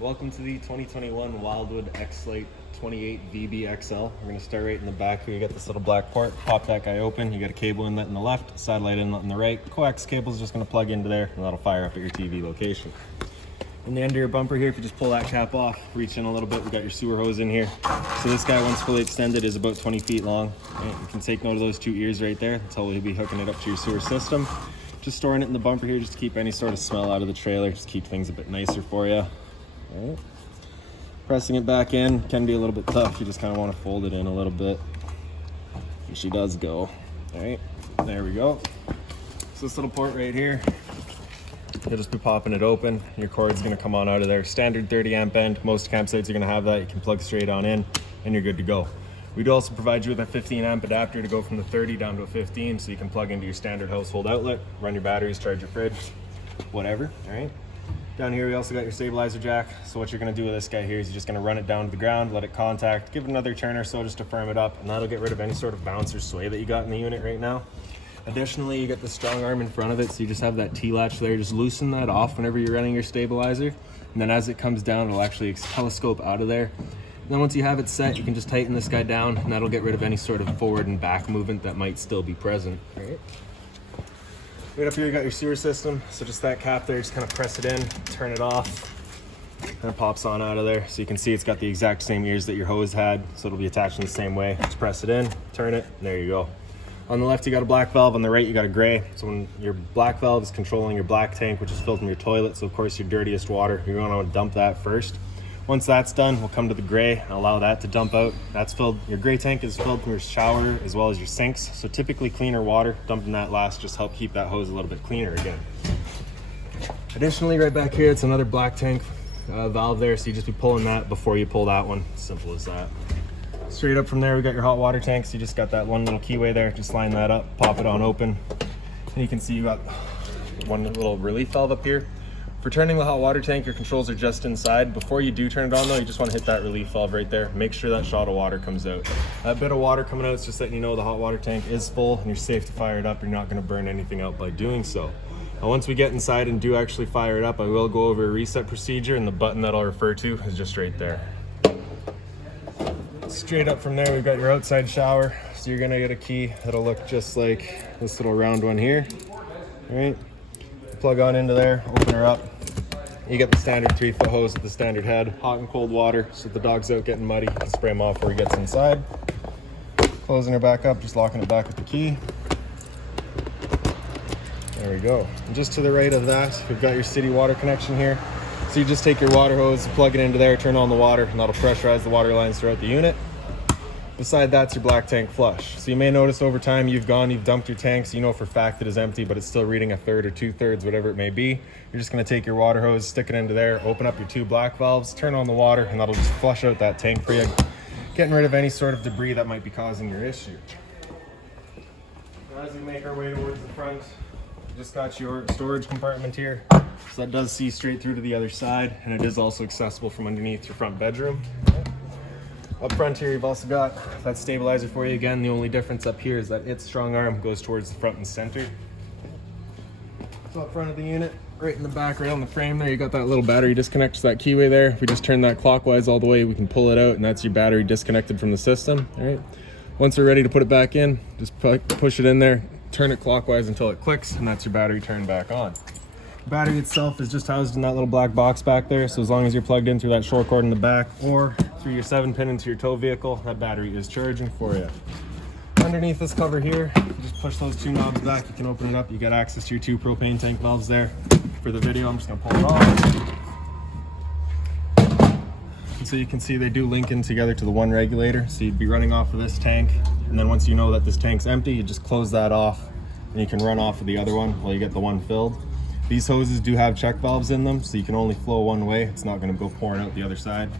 Welcome to the 2021 Wildwood X-Lite 28 VBXL. We're going to start right in the back here. You got this little black port. Pop that guy open. You got a cable inlet in the left, side light inlet in the right. Coax cable is just going to plug into there, and that'll fire up at your TV location. In the end of your bumper here, if you just pull that cap off, reach in a little bit, we got your sewer hose in here. So this guy, once fully extended, is about 20 feet long. Right, you can take note of those two ears right there. That's how we'll be hooking it up to your sewer system. Just storing it in the bumper here just to keep any sort of smell out of the trailer, just keep things a bit nicer for you. All right. Pressing it back in can be a little bit tough. You just kind of want to fold it in a little bit. And she does go. All right, there we go. So this little port right here, you'll just be popping it open. Your cord's going to come on out of there. Standard 30 amp end. Most campsites are going to have that. You can plug straight on in and you're good to go. We do also provide you with a 15 amp adapter to go from the 30 down to a 15, so you can plug into your standard household outlet, run your batteries, charge your fridge, whatever. All right. Down here we also got your stabilizer jack. So what you're going to do with this guy here is you're just going to run it down to the ground, let it contact, give it another turn or so just to firm it up, and that'll get rid of any sort of bounce or sway that you got in the unit right now. Additionally, you got the strong arm in front of it, so you just have that T-latch there. Just loosen that off whenever you're running your stabilizer, and then as it comes down, it'll actually telescope out of there. And then once you have it set, you can just tighten this guy down, and that'll get rid of any sort of forward and back movement that might still be present. Right. Right up here, you got your sewer system. So just that cap there, just kind of press it in, turn it off, and it pops on out of there. So you can see it's got the exact same ears that your hose had, so it'll be attached in the same way. Just press it in, turn it, and there you go. On the left, you got a black valve. On the right, you got a gray. So when your black valve is controlling your black tank, which is filled from your toilet, so of course your dirtiest water, you're going to want to dump that first. Once that's done, we'll come to the gray and allow that to dump out. That's filled, your gray tank is filled from your shower as well as your sinks. So typically cleaner water, dumping that last just help keep that hose a little bit cleaner again. Additionally, right back here, it's another black tank valve there. So you just be pulling that before you pull that one. Simple as that. Straight up from there, we got your hot water tank. So you just got that one little keyway there. Just line that up, pop it on open. And you can see you got one little relief valve up here. For turning the hot water tank, your controls are just inside. Before you do turn it on though, you just want to hit that relief valve right there. Make sure that shot of water comes out. That bit of water coming out is just letting you know the hot water tank is full and you're safe to fire it up. You're not going to burn anything out by doing so. Now once we get inside and do actually fire it up, I will go over a reset procedure, and the button that I'll refer to is just right there. Straight up from there, we've got your outside shower. So you're going to get a key that'll look just like this little round one here. All right. Plug on into there, open her up. You get the standard 3-foot hose with the standard head, hot and cold water, so if the dog's out getting muddy, you can spray him off before he gets inside. Closing her back up, just locking it back with the key. There we go. And just to the right of that, we've got your city water connection here. So you just take your water hose, plug it into there, turn on the water, and that'll pressurize the water lines throughout the unit. Beside that's your black tank flush. So you may notice over time you've dumped your tank, so you know for a fact it is empty, but it's still reading 1/3 or 2/3, whatever it may be. You're just gonna take your water hose, stick it into there, open up your two black valves, turn on the water, and that'll just flush out that tank for you, getting rid of any sort of debris that might be causing your issue. Now as we make our way towards the front, just got your storage compartment here. So that does see straight through to the other side, and it is also accessible from underneath your front bedroom. Up front here, you've also got that stabilizer for you. Again, the only difference up here is that its strong arm goes towards the front and center. So up front of the unit, right in the back, right on the frame there, you got that little battery disconnect to that keyway there. If we just turn that clockwise all the way, we can pull it out, and that's your battery disconnected from the system. All right. Once we're ready to put it back in, just push it in there, turn it clockwise until it clicks, and that's your battery turned back on. The battery itself is just housed in that little black box back there, so as long as you're plugged in through that short cord in the back or through your 7-pin into your tow vehicle, that battery is charging for you. Underneath this cover here, you just push those two knobs back, you can open it up, you got access to your two propane tank valves there. For the video, I'm just gonna pull it off. And so you can see they do link in together to the one regulator, so you'd be running off of this tank, and then once you know that this tank's empty, you just close that off, and you can run off of the other one while you get the one filled. These hoses do have check valves in them, so you can only flow one way. It's not going to go pouring out the other side.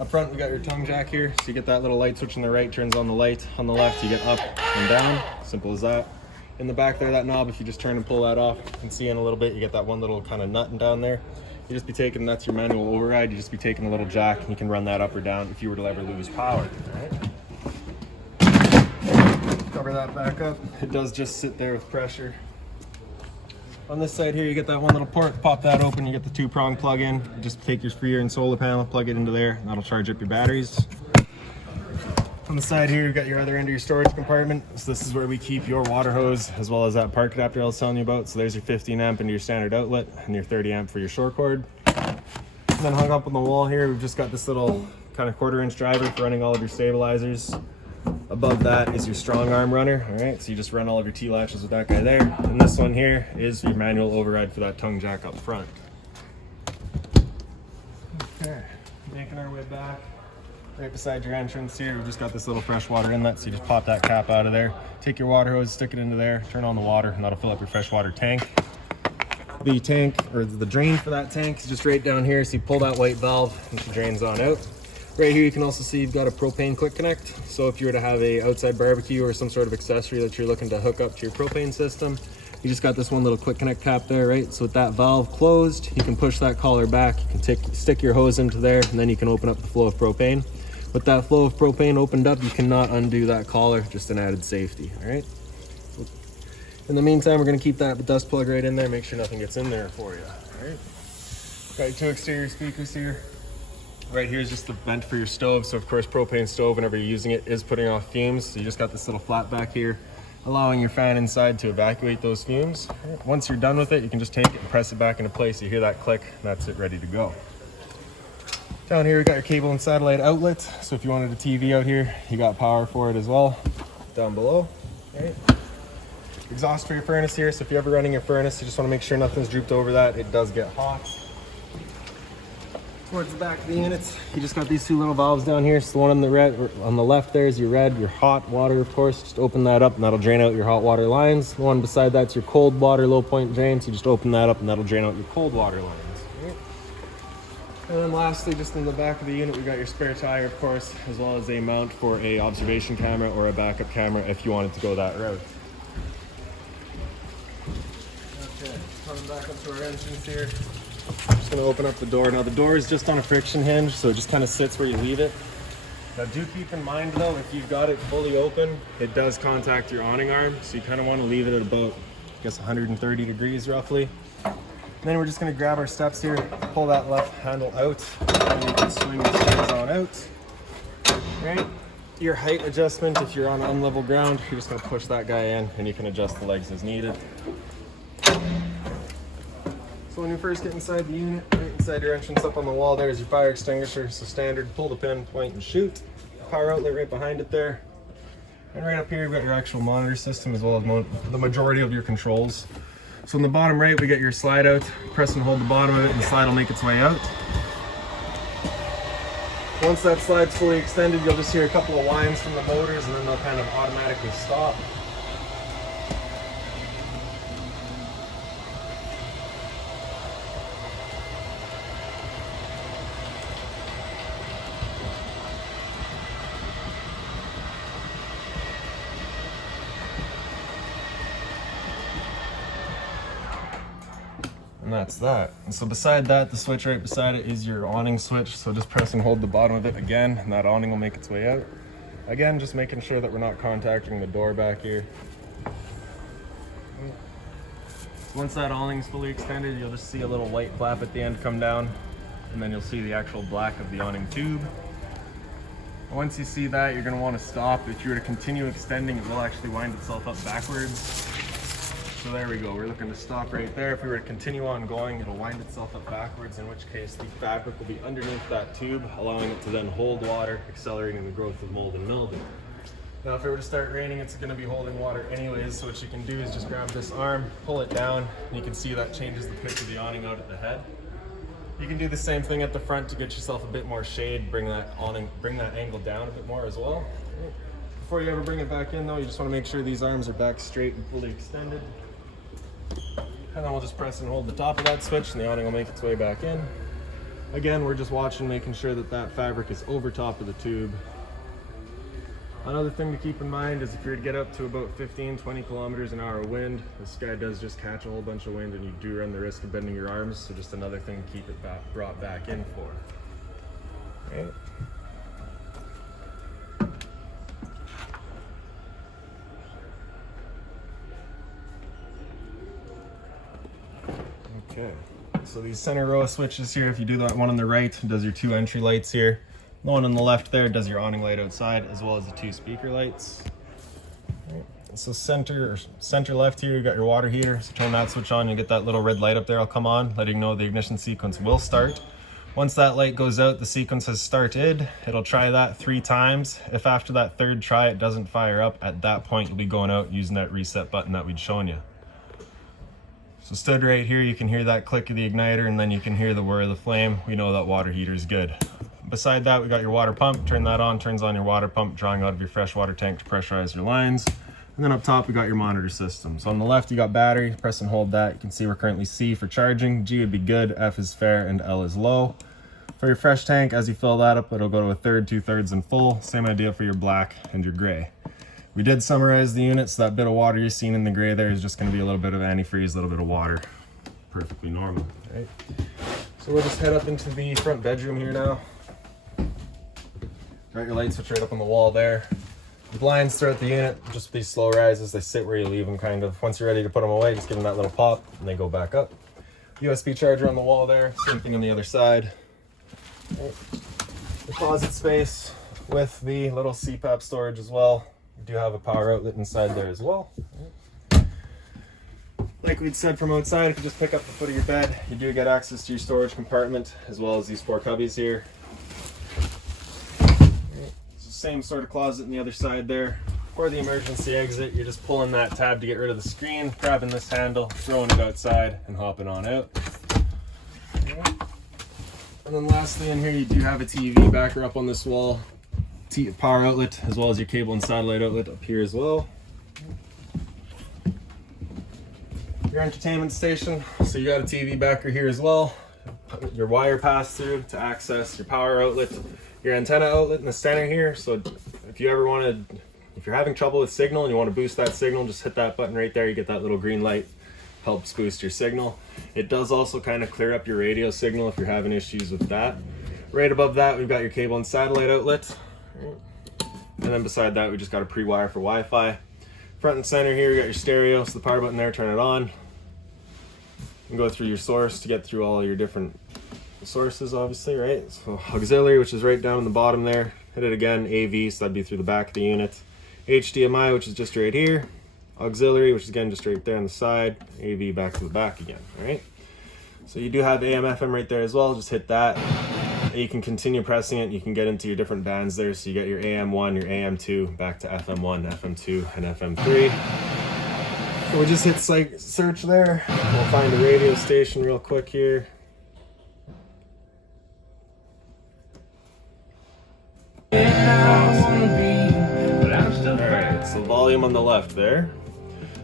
Up front, we got your tongue jack here. So you get that little light switch on the right, turns on the light. On the left, you get up and down. Simple as that. In the back there, that knob, if you just turn and pull that off, you can see in a little bit, you get that one little kind of nut down there. You just be taking, that's your manual override. You just be taking a little jack, and you can run that up or down if you were to ever lose power. All right. Cover that back up. It does just sit there with pressure. On this side here, you get that one little port, pop that open, you get the 2-prong plug-in. You just take your rear and solar panel, plug it into there, and that'll charge up your batteries. On the side here, you've got your other end of your storage compartment. So this is where we keep your water hose, as well as that park adapter I was telling you about. So there's your 15 amp into your standard outlet, and your 30 amp for your short cord. And then hung up on the wall here, we've just got this little kind of 1/4 inch driver for running all of your stabilizers. Above that is your strong arm runner. All right, so you just run all of your T-latches with that guy there. And this one here is your manual override for that tongue jack up front. Okay, making our way back. Right beside your entrance here, we've just got this little freshwater inlet, so you just pop that cap out of there. Take your water hose, stick it into there, turn on the water, and that'll fill up your freshwater tank. The tank, or the drain for that tank, is just right down here, so you pull that white valve and it drains on out. Right here you can also see you've got a propane quick connect. So if you were to have a outside barbecue or some sort of accessory that you're looking to hook up to your propane system, you just got this one little quick connect cap there, right? So with that valve closed, you can push that collar back, you can stick your hose into there, and then you can open up the flow of propane. With that flow of propane opened up, you cannot undo that collar, just an added safety, all right? In the meantime, we're gonna keep that dust plug right in there, make sure nothing gets in there for you, all right? Got your 2 exterior speakers here. Right here is just the vent for your stove. So of course, propane stove, whenever you're using it, is putting off fumes. So you just got this little flap back here, allowing your fan inside to evacuate those fumes. Once you're done with it, you can just take it and press it back into place. You hear that click, and that's it, ready to go. Down here, we got your cable and satellite outlet. So if you wanted a TV out here, you got power for it as well. Down below, right? Exhaust for your furnace here. So if you're ever running your furnace, you just want to make sure nothing's drooped over that. It does get hot. Towards the back of the units, you just got these 2 little valves down here. So the one on the red, or on the left there is your red, your hot water, of course. Just open that up and that'll drain out your hot water lines. The one beside that's your cold water low point drain. So you just open that up and that'll drain out your cold water lines. And then lastly, just in the back of the unit, we got your spare tire, of course, as well as a mount for a observation camera or a backup camera if you wanted to go that route. Okay, coming back up to our entrance here. I'm just going to open up the door. Now the door is just on a friction hinge, so it just kind of sits where you leave it. Now do keep in mind though, if you've got it fully open, it does contact your awning arm, so you kind of want to leave it at about, I guess, 130 degrees roughly. And then we're just going to grab our steps here, pull that left handle out, and you can swing the stairs on out. Right? Your height adjustment, if you're on unlevel ground, you're just going to push that guy in and you can adjust the legs as needed. So when you first get inside the unit, right inside your entrance up on the wall, there's your fire extinguisher. So standard, pull the pin, point and shoot. Power outlet right behind it there. And right up here, you've got your actual monitor system as well as the majority of your controls. So in the bottom right, we get your slide out. Press and hold the bottom of it and the slide will make its way out. Once that slide's fully extended, you'll just hear a couple of whines from the motors and then they'll kind of automatically stop. And that's that. And so beside that, the switch right beside it is your awning switch. So just press and hold the bottom of it again, and that awning will make its way out. Again, just making sure that we're not contacting the door back here. Once that awning's fully extended, you'll just see a little white flap at the end come down, and then you'll see the actual black of the awning tube. Once you see that, you're gonna wanna stop. If you were to continue extending, it will actually wind itself up backwards. So there we go, we're looking to stop right there. If we were to continue on going, it'll wind itself up backwards, in which case the fabric will be underneath that tube, allowing it to then hold water, accelerating the growth of mold and mildew. Now if it were to start raining, it's gonna be holding water anyways, so what you can do is just grab this arm, pull it down, and you can see that changes the pitch of the awning out at the head. You can do the same thing at the front to get yourself a bit more shade, bring that angle down a bit more as well. Before you ever bring it back in though, you just wanna make sure these arms are back straight and fully extended. And then we'll just press and hold the top of that switch and the awning will make its way back in. Again, we're just watching, making sure that that fabric is over top of the tube. Another thing to keep in mind is if you were to get up to about 15-20 kilometers an hour of wind, this guy does just catch a whole bunch of wind and you do run the risk of bending your arms, so just another thing to keep it brought back in for. Right. So these center row of switches here, if you do that one on the right, it does your 2 entry lights here. The one on the left there does your awning light outside, as well as the 2 speaker lights. So center left here, you got your water heater. So turn that switch on, you get that little red light up there. I'll come on, letting you know the ignition sequence will start. Once that light goes out, the sequence has started. It'll try that 3 times. If after that 3rd try it doesn't fire up, at that point you'll be going out using that reset button that we'd shown you. So stood right here, you can hear that click of the igniter, and then you can hear the whir of the flame. We know that water heater is good. Beside that, we got your water pump. Turn that on, turns on your water pump, drawing out of your freshwater tank to pressurize your lines. And then up top, we got your monitor system. So on the left, you got battery. Press and hold that. You can see we're currently C for charging. G would be good, F is fair, and L is low. For your fresh tank, as you fill that up, it'll go to 1/3, 2/3, and full. Same idea for your black and your gray. We did summarize the unit, so that bit of water you're seeing in the gray there is just going to be a little bit of antifreeze, a little bit of water. Perfectly normal, right? So we'll just head up into the front bedroom here now. Got your light switch right up on the wall there. The blinds throughout the unit, just these slow rises, they sit where you leave them kind of. Once you're ready to put them away, just give them that little pop and they go back up. USB charger on the wall there, same thing on the other side. The closet space with the little CPAP storage as well. You do have a power outlet inside there as well. Like we'd said from outside, if you just pick up the foot of your bed, you do get access to your storage compartment as well as these 4 cubbies here. Same sort of closet on the other side there. For the emergency exit, you're just pulling that tab to get rid of the screen, grabbing this handle, throwing it outside, and hopping on out. And then lastly in here, you do have a TV backer up on this wall, power outlet, as well as your cable and satellite outlet up here as well. Your entertainment station, so you got a TV backer here as well. Your wire pass through to access your power outlet. Your antenna outlet in the center here, so if you ever if you're having trouble with signal and you want to boost that signal, just hit that button right there. You get that little green light, helps boost your signal. It does also kind of clear up your radio signal if you're having issues with that. Right above that, we've got your cable and satellite outlet. And then beside that, we just got a pre-wire for Wi-Fi. Front and center here, you got your stereo, so the power button there, turn it on. You can go through your source to get through all your different sources, obviously, right? So auxiliary, which is right down in the bottom there. Hit it again, AV, so that'd be through the back of the unit. HDMI, which is just right here. Auxiliary, which is again just right there on the side. AV back to the back again, all right? So you do have AM, FM right there as well. Just hit that. And you can continue pressing it. You can get into your different bands there. So you get your AM1, your AM2, back to FM1, FM2, and FM3. So we'll just hit search there. We'll find a radio station real quick here. Awesome. Alright, so volume on the left there.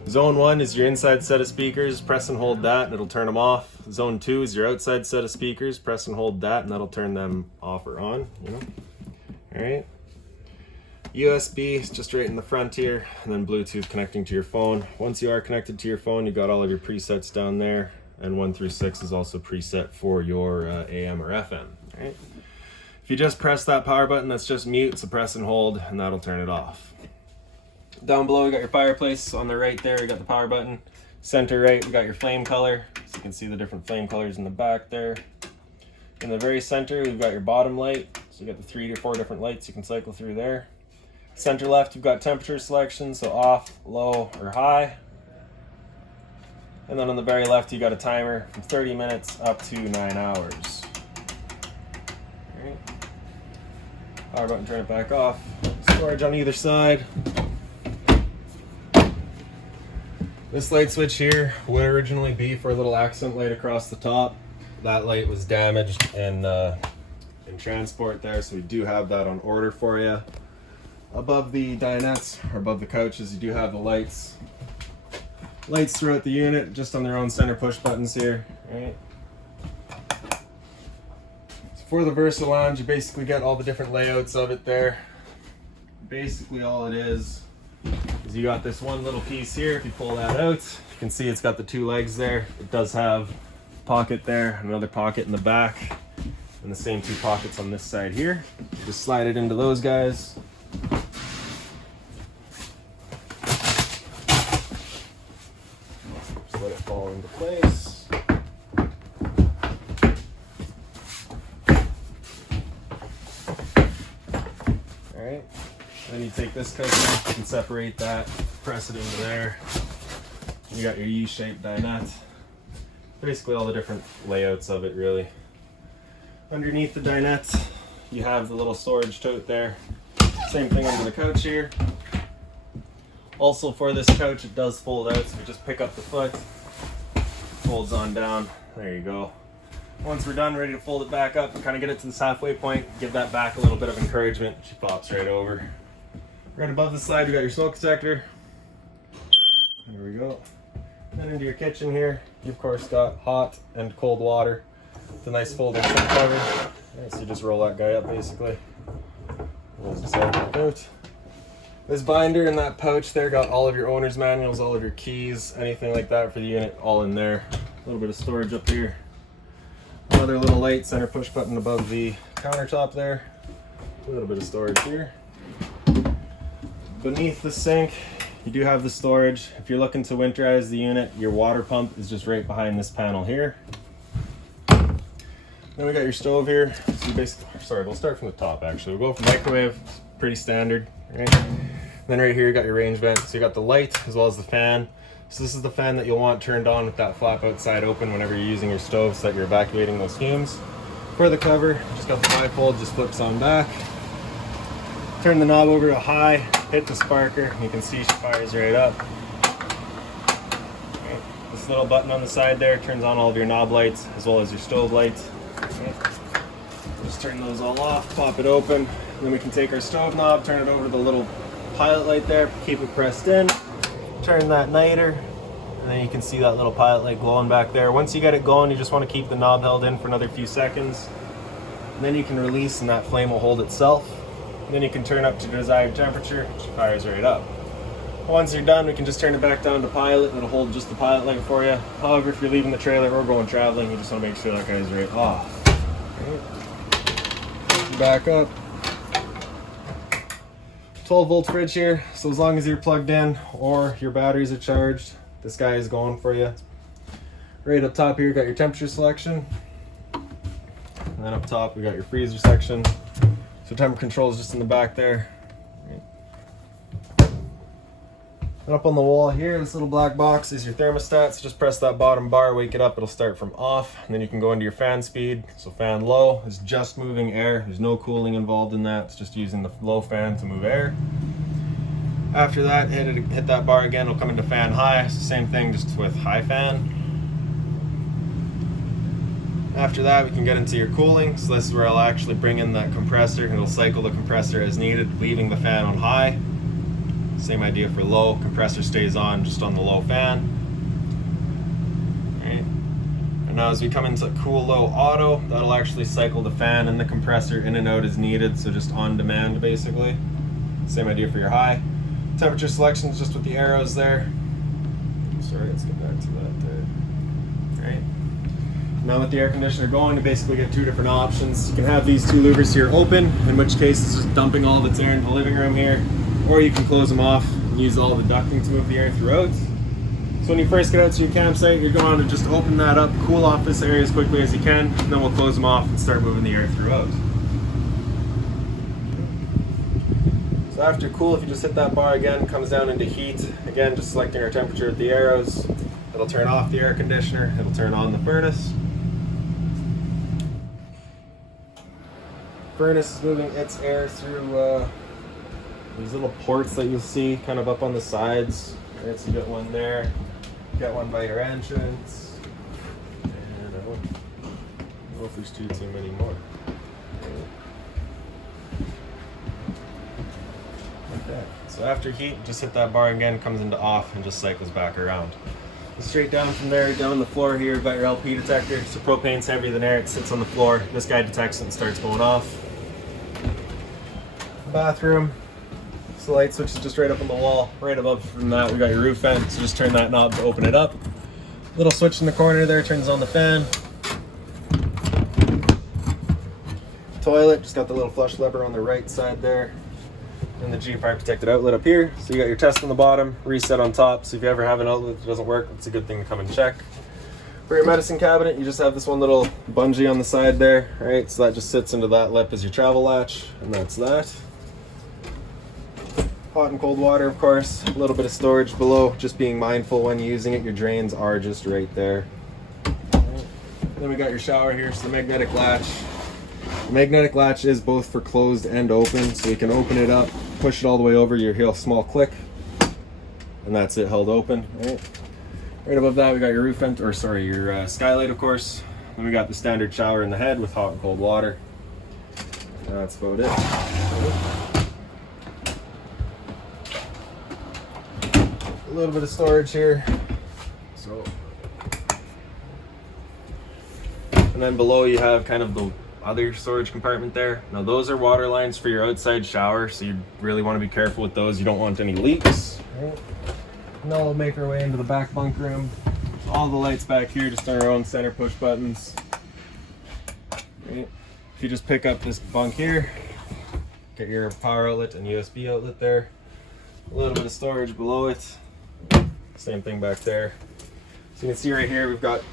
Zone 1 is your inside set of speakers. Press and hold that and it'll turn them off. Zone 2 is your outside set of speakers. Press and hold that and that'll turn them off or on. Alright. USB is just right in the front here, and then Bluetooth connecting to your phone. Once you are connected to your phone, you've got all of your presets down there, and 1 through 6 is also preset for your AM or FM. Alright. If you just press that power button, that's just mute, so press and hold, and that'll turn it off. Down below, we got your fireplace. On the right there, we got the power button. Center right, we got your flame color, so you can see the different flame colors in the back there. In the very center, we've got your bottom light, so you got the 3 to 4 different lights you can cycle through there. Center left, you've got temperature selection, so off, low, or high. And then on the very left, you got a timer from 30 minutes up to 9 hours. Alright. Power button, turn it back off. Storage on either side. This light switch here would originally be for a little accent light across the top. That light was damaged in transport there, so we do have that on order for you. Above the dinettes, or above the couches, you do have the lights throughout the unit, just on their own center push buttons here. Right. So for the Versa Lounge, you basically get all the different layouts of it there. Basically all it is you got this one little piece here. If you pull that out, you can see it's got the 2 legs there. It does have a pocket there, another pocket in the back, and the same 2 pockets on this side here. You just slide it into those guys. Just let it fall into place. All right. Then you take this coach and separate that, press it into there. You got your U-shaped dinette. Basically all the different layouts of it, really. Underneath the dinette, you have the little storage tote there. Same thing under the couch here. Also for this couch, it does fold out, so you just pick up the foot, folds on down. There you go. Once we're done, ready to fold it back up and kind of get it to this halfway point, give that back a little bit of encouragement. She pops right over. Right above the slide, we got your smoke detector. There we go. Then into your kitchen here, you of course got hot and cold water. It's a nice folding front cover. Yeah, so you just roll that guy up basically. Rolls the side back out. This binder and that pouch there got all of your owner's manuals, all of your keys, anything like that for the unit, all in there. A little bit of storage up here. Another little light center push button above the countertop there. A little bit of storage here. Beneath the sink, you do have the storage. If you're looking to winterize the unit, your water pump is just right behind this panel here. Then we got your stove here. So you basically, sorry, we'll start from the top actually. We'll go for microwave, pretty standard, right? Then right here you got your range vent. So you got the light as well as the fan. So this is the fan that you'll want turned on with that flap outside open whenever you're using your stove so that you're evacuating those fumes. For the cover, just got the bifold, just flips on back. Turn the knob over to high, hit the sparker, and you can see she fires right up. Okay. This little button on the side there turns on all of your knob lights as well as your stove lights. Okay. Just turn those all off, pop it open, and then we can take our stove knob, turn it over to the little pilot light there, keep it pressed in. Turn that niter, and then you can see that little pilot light glowing back there. Once you get it going, you just want to keep the knob held in for another few seconds. And then you can release and that flame will hold itself. And then you can turn up to the desired temperature, which fires right up. Once you're done, we can just turn it back down to pilot, and it'll hold just the pilot light for you. However, if you're leaving the trailer or going traveling, you just want to make sure that guy's right off. Okay. Back up. 12 volt fridge here, so as long as you're plugged in or your batteries are charged, this guy is going for you. Right up top here, you got your temperature selection. And then up top, we got your freezer section. So temperature control is just in the back there. And up on the wall here, this little black box is your thermostat. So just press that bottom bar, wake it up, it'll start from off. And then you can go into your fan speed. So fan low is just moving air. There's no cooling involved in that. It's just using the low fan to move air. After that, hit that bar again, it'll come into fan high. It's the same thing, just with high fan. After that, we can get into your cooling. So this is where I'll actually bring in that compressor. It'll cycle the compressor as needed, leaving the fan on high. Same idea for low. Compressor stays on just on the low fan. Right. And now as we come into cool low auto, that'll actually cycle the fan and the compressor in and out as needed. So just on demand basically. Same idea for your high. Temperature selection is just with the arrows there. Sorry, let's get back to that there. Right. Now with the air conditioner going, you basically get two different options. You can have these two louvers here open, in which case it's just dumping all of its air into the living room here. Or you can close them off and use all the ducting to move the air throughout. So when you first get out to your campsite, you're going to just open that up, cool off this area as quickly as you can, and then we'll close them off and start moving the air throughout. So after cool, if you just hit that bar again, comes down into heat. Again, just selecting our temperature with the arrows. It'll turn off the air conditioner, it'll turn on the furnace. Furnace is moving its air through these little ports that you'll see kind of up on the sides. Right, so you got one there, you got one by your entrance, and I don't know if there's too many more. Okay, so after heat, just hit that bar again, comes into off, and just cycles back around. Straight down from there, down the floor here, you've got your LP detector. So propane's heavier than air, it sits on the floor. This guy detects it and starts going off. Bathroom. So the light switch is just right up on the wall. Right above from that, we got your roof vent. So just turn that knob to open it up. Little switch in the corner there turns on the fan. Toilet, just got the little flush lever on the right side there. And the G-Fire protected outlet up here. So you got your test on the bottom, reset on top. So if you ever have an outlet that doesn't work, it's a good thing to come and check. For your medicine cabinet, you just have this one little bungee on the side there, right? So that just sits into that lip as your travel latch, and that's that. Hot and cold water, of course. A little bit of storage below, just being mindful when using it. Your drains are just right there. Then we got your shower here, so the magnetic latch. The magnetic latch is both for closed and open, so you can open it up, push it all the way over, you hear a small click, and that's it, held open. Right above that, we got your your skylight, of course. Then we got the standard shower in the head with hot and cold water. That's about it. A little bit of storage here. And then below you have kind of the other storage compartment there. Now those are water lines for your outside shower, so you really want to be careful with those. You don't want any leaks. Now we'll make our way into the back bunk room. All the lights back here just are our own center push buttons. If you just pick up this bunk here, get your power outlet and USB outlet there. A little bit of storage below it. Same thing back there. So you can see right here we've got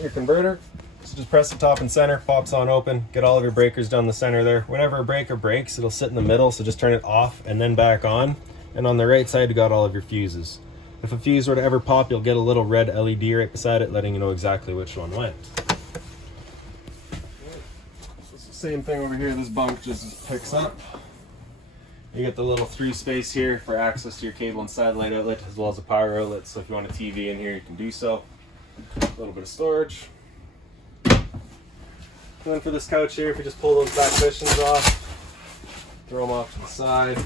your converter. So just press the top and center, pops on open, get all of your breakers down the center there. Whenever a breaker breaks, it'll sit in the middle, so just turn it off and then back on. And on the right side, you got all of your fuses. If a fuse were to ever pop, you'll get a little red LED right beside it, letting you know exactly which one went. It's the same thing over here, this bunk just picks up. You get the little 3 space here for access to your cable and satellite outlet, as well as a power outlet, so if you want a TV in here, you can do so. A little bit of storage. And then for this couch here, if you just pull those back cushions off, throw them off to the side,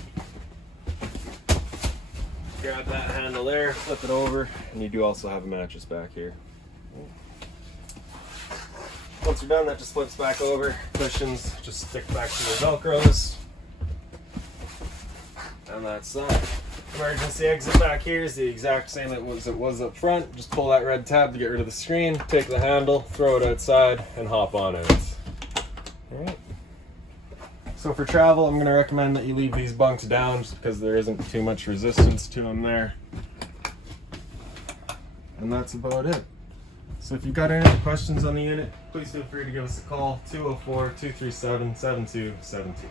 grab that handle there, flip it over, and you do also have a mattress back here. Once you're done, that just flips back over. Cushions just stick back to your Velcros. And that's that. Emergency exit back here is the exact same as it was up front. Just pull that red tab to get rid of the screen, take the handle, throw it outside, and hop on it. Alright. So for travel, I'm going to recommend that you leave these bunks down just because there isn't too much resistance to them there. And that's about it. So if you've got any questions on the unit, please feel free to give us a call, 204-237-7272.